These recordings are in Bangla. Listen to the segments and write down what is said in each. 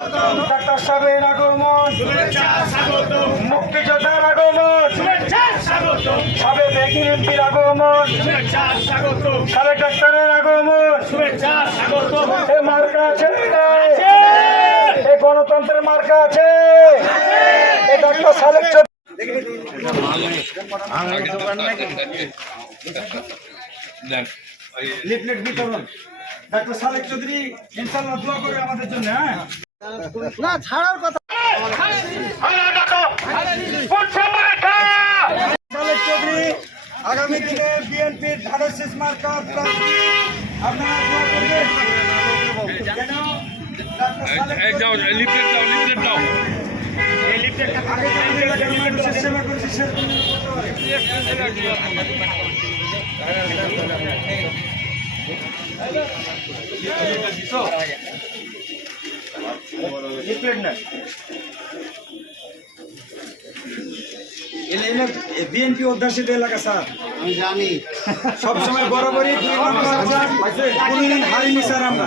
ডাক্তার সাহেবের আগমন, মুক্তিযোদ্ধার আগমন, সাবেক এমপির আগমন, সাবেক ডাক্তারের আগমন, এ মার্কা আছে, এ গণতন্ত্রের মার্কা আছে, এ ডাক্তার সালেক লিফলেট বিতরণ। ডাক্তার সালেক চৌধুরী ইনশাআল্লাহ দোয়া করবে আমাদের জন্য। হ্যাঁ না ছাড়ার কথা। সালেক চৌধুরী আগামী দিনে বিএনপির ধানের মার্কা প্রার্থী। আপনারা দোয়া করবেন যেন ডাক্তার সালেক সেবা করছে বিএনপি অধ্যাসিত এলাকা স্যার, আমি জানি সবসময় বরাবরই কোনদিন হারিনি স্যার। আমরা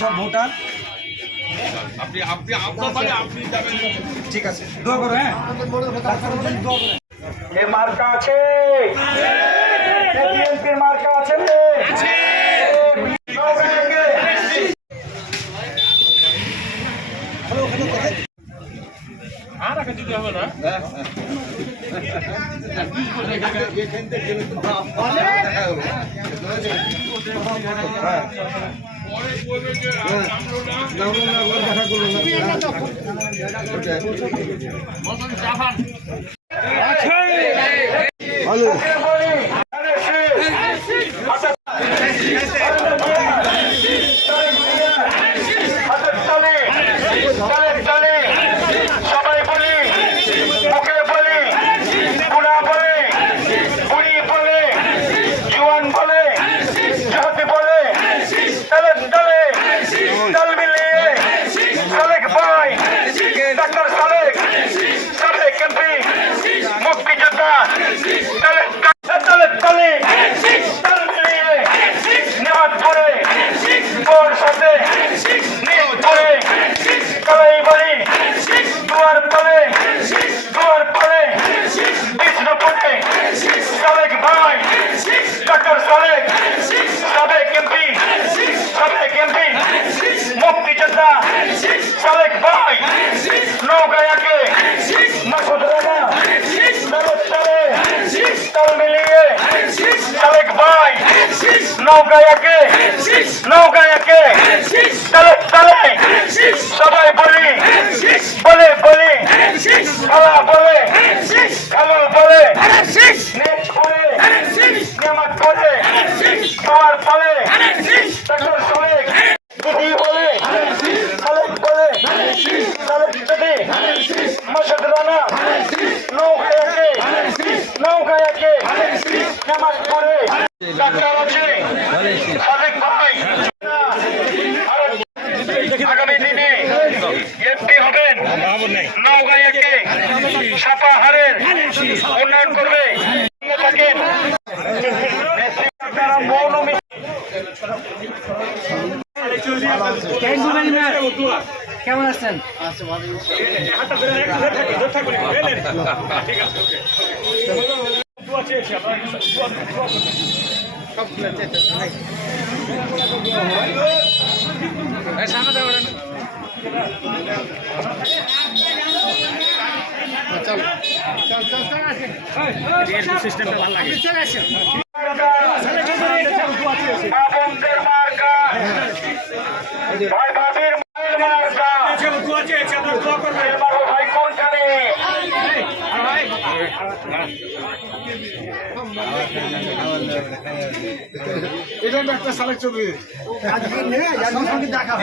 সব ভোটার ঠিক আছে, দোয়া করো। হ্যাঁ এ মার্কা আছে, বিএনপির মার্কা আছে। হবে না সবাই বলি, মুখে বলি, বুড়া বলে, বুড়ি বলে, জোয়ান বলে, জাতি বলে, তালের দলে দল মিলিয়ে সালেক ভাই, ডাক্তার সালেক, সাবেক এমপি, মুক্তিযোদ্ধা, তালের দলে দল মিলিয়ে নেওয়ার পরে তোর সাথে নীল পরে কলাই বলি, দুয়ার তলে বিষ্ণু পরে সালেক ভাই, ডাক্তার সালেক, সাবেক এমপি, মুক্তিযোদ্ধা সালেক ভাই, নৌকায়াকে মাসুদ রানা, তাল মিলিয়ে সালেক ভাই, নৌকায়াকে তালে সবাই বলি, বলে বলি, খালা বলে, খালু বলে, নেট করে, নেমাত করে, খাওয়ার ফলে ডাক্তার সালেক, দিদি বলে, সালেক বলে, সালেক যদি মাসুদ রানা, নৌকায়াকে নেমাত করে ডাক্তার আছে সালেক ভাই। আগামী দিনে এমপি হবেন, নওগাঁকে সাপাহারের উন্নয়ন করবে। থাকেন কেমন আছেন? সিস্টেমটা ভালো লাগে। এটা একটা সালেক ছবি দেখা